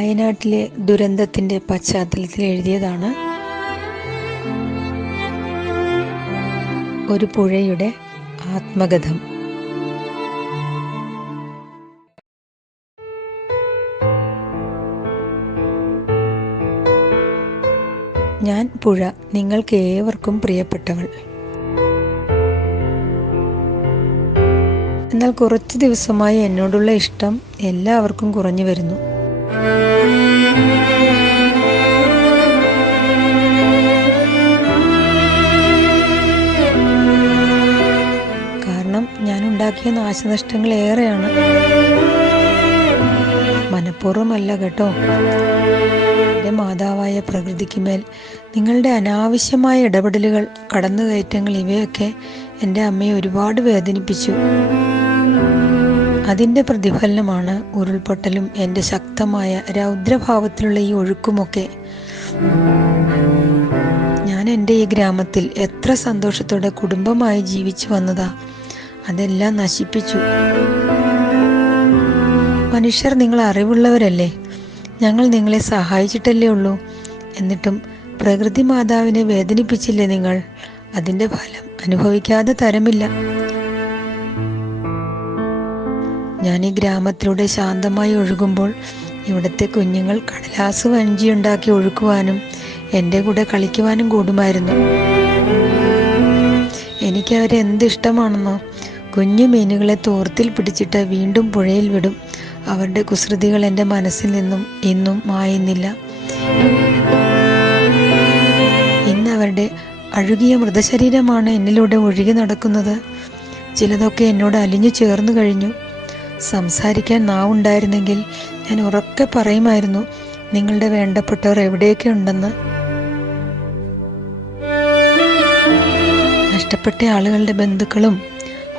വയനാട്ടിലെ ദുരന്തത്തിൻ്റെ പശ്ചാത്തലത്തിൽ എഴുതിയതാണ്. ഒരു പുഴയുടെ ആത്മകഥം. ഞാൻ പുഴ, നിങ്ങൾക്ക് ഏവർക്കും പ്രിയപ്പെട്ടവൾ. എന്നാൽ കുറച്ചു ദിവസമായി എന്നോടുള്ള ഇഷ്ടം എല്ലാവർക്കും കുറഞ്ഞു വരുന്നു. കാരണം ഞാൻ ഉണ്ടാക്കിയ നാശനഷ്ടങ്ങൾ ഏറെയാണ്. മനഃപൂർവ്വമല്ല കേട്ടോ. എൻ്റെ മാതാവായ പ്രകൃതിക്ക് മേൽ നിങ്ങളുടെ അനാവശ്യമായ ഇടപെടലുകൾ, കടന്നുകയറ്റങ്ങൾ, ഇവയൊക്കെ എൻ്റെ അമ്മയെ ഒരുപാട് വേദനിപ്പിച്ചു. അതിൻ്റെ പ്രതിഫലനമാണ് ഉരുൾപൊട്ടലും എൻ്റെ ശക്തമായ രൗദ്രഭാവത്തിലുള്ള ഈ ഒഴുക്കുമൊക്കെ. ഞാൻ എൻ്റെ ഈ ഗ്രാമത്തിൽ എത്ര സന്തോഷത്തോടെ കുടുംബമായി ജീവിച്ചു വന്നതാ, അതെല്ലാം നശിപ്പിച്ചു. മനുഷ്യർ, നിങ്ങൾ അറിവുള്ളവരല്ലേ, ഞങ്ങൾ നിങ്ങളെ സഹായിച്ചിട്ടല്ലേ ഉള്ളൂ. എന്നിട്ടും പ്രകൃതി മാതാവിനെ വേദനിപ്പിച്ചില്ലേ നിങ്ങൾ. അതിൻ്റെ ഫലം അനുഭവിക്കാതെ തരമില്ല. ഞാൻ ഈ ഗ്രാമത്തിലൂടെ ശാന്തമായി ഒഴുകുമ്പോൾ ഇവിടുത്തെ കുഞ്ഞുങ്ങൾ കടലാസ് വഞ്ചിയുണ്ടാക്കി ഒഴുക്കുവാനും എൻ്റെ കൂടെ കളിക്കുവാനും കൂടുമായിരുന്നു. എനിക്കവരെ എന്തിഷ്ടമാണെന്നോ. കുഞ്ഞു മീനുകളെ തോർത്തിൽ പിടിച്ചിട്ട് വീണ്ടും പുഴയിൽ വിടും. അവരുടെ കുസൃതികൾ എൻ്റെ മനസ്സിൽ നിന്നും ഇന്നും മായുന്നില്ല. ഇന്ന് അവരുടെ അഴുകിയ മൃതശരീരമാണ് എന്നിലൂടെ ഒഴുകി നടക്കുന്നത്. ചിലതൊക്കെ എന്നോട് അലിഞ്ഞു ചേർന്നു കഴിഞ്ഞു. സംസാരിക്കാൻ നാവുണ്ടായിരുന്നെങ്കിൽ ഞാൻ ഉറക്കെ പറയുമായിരുന്നു നിങ്ങളുടെ വേണ്ടപ്പെട്ടവർ എവിടെയൊക്കെ ഉണ്ടെന്ന്. നഷ്ടപ്പെട്ട ആളുകളുടെ ബന്ധുക്കളും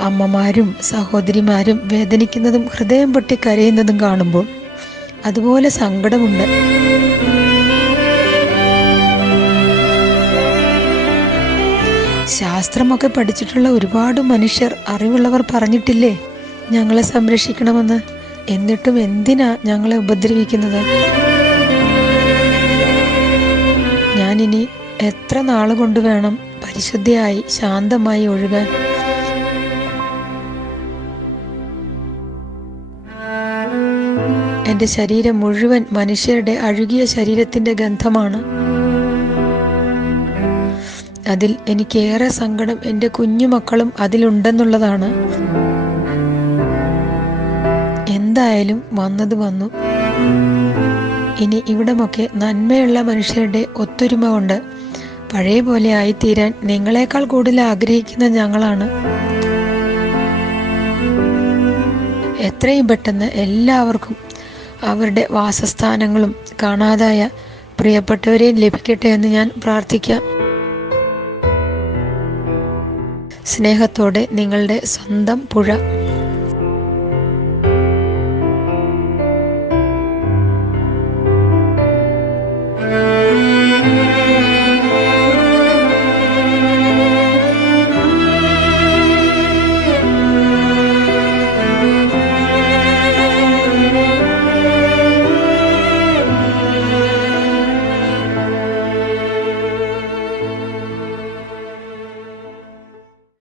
അമ്മമാരും സഹോദരിമാരും വേദനിക്കുന്നതും ഹൃദയം പൊട്ടി കരയുന്നതും കാണുമ്പോൾ അതുപോലെ സങ്കടമുണ്ട്. ശാസ്ത്രമൊക്കെ പഠിച്ചിട്ടുള്ള ഒരുപാട് മനുഷ്യർ, അറിവുള്ളവർ പറഞ്ഞിട്ടില്ലേ ഞങ്ങളെ സംരക്ഷിക്കണമെന്ന്. എന്നിട്ടും എന്തിനാ ഞങ്ങളെ ഉപദ്രവിക്കുന്നത്? ഞാനിനി എത്ര നാളുകൊണ്ട് വേണം പരിശുദ്ധിയായി ശാന്തമായി ഒഴുകാൻ? എൻ്റെ ശരീരം മുഴുവൻ മനുഷ്യരുടെ അഴുകിയ ശരീരത്തിൻ്റെ ഗന്ധമാണ്. അതിൽ എനിക്കേറെ സങ്കടം എൻ്റെ കുഞ്ഞുമക്കളും അതിലുണ്ടെന്നുള്ളതാണ്. എന്തായാലും വന്നത് വന്നു. ഇനി ഇവിടമൊക്കെ നന്മയുള്ള മനുഷ്യരുടെ ഒത്തൊരുമ കൊണ്ട് പഴയ പോലെ ആയിത്തീരാൻ നിങ്ങളെക്കാൾ കൂടുതൽ ആഗ്രഹിക്കുന്ന ഞങ്ങളാണ്. എത്രയും പെട്ടെന്ന് എല്ലാവർക്കും അവരുടെ വാസസ്ഥാനങ്ങളും കാണാതായ പ്രിയപ്പെട്ടവരെയും ലഭിക്കട്ടെ എന്ന് ഞാൻ പ്രാർത്ഥിക്കാം. സ്നേഹത്തോടെ നിങ്ങളുടെ സ്വന്തം പുഴ.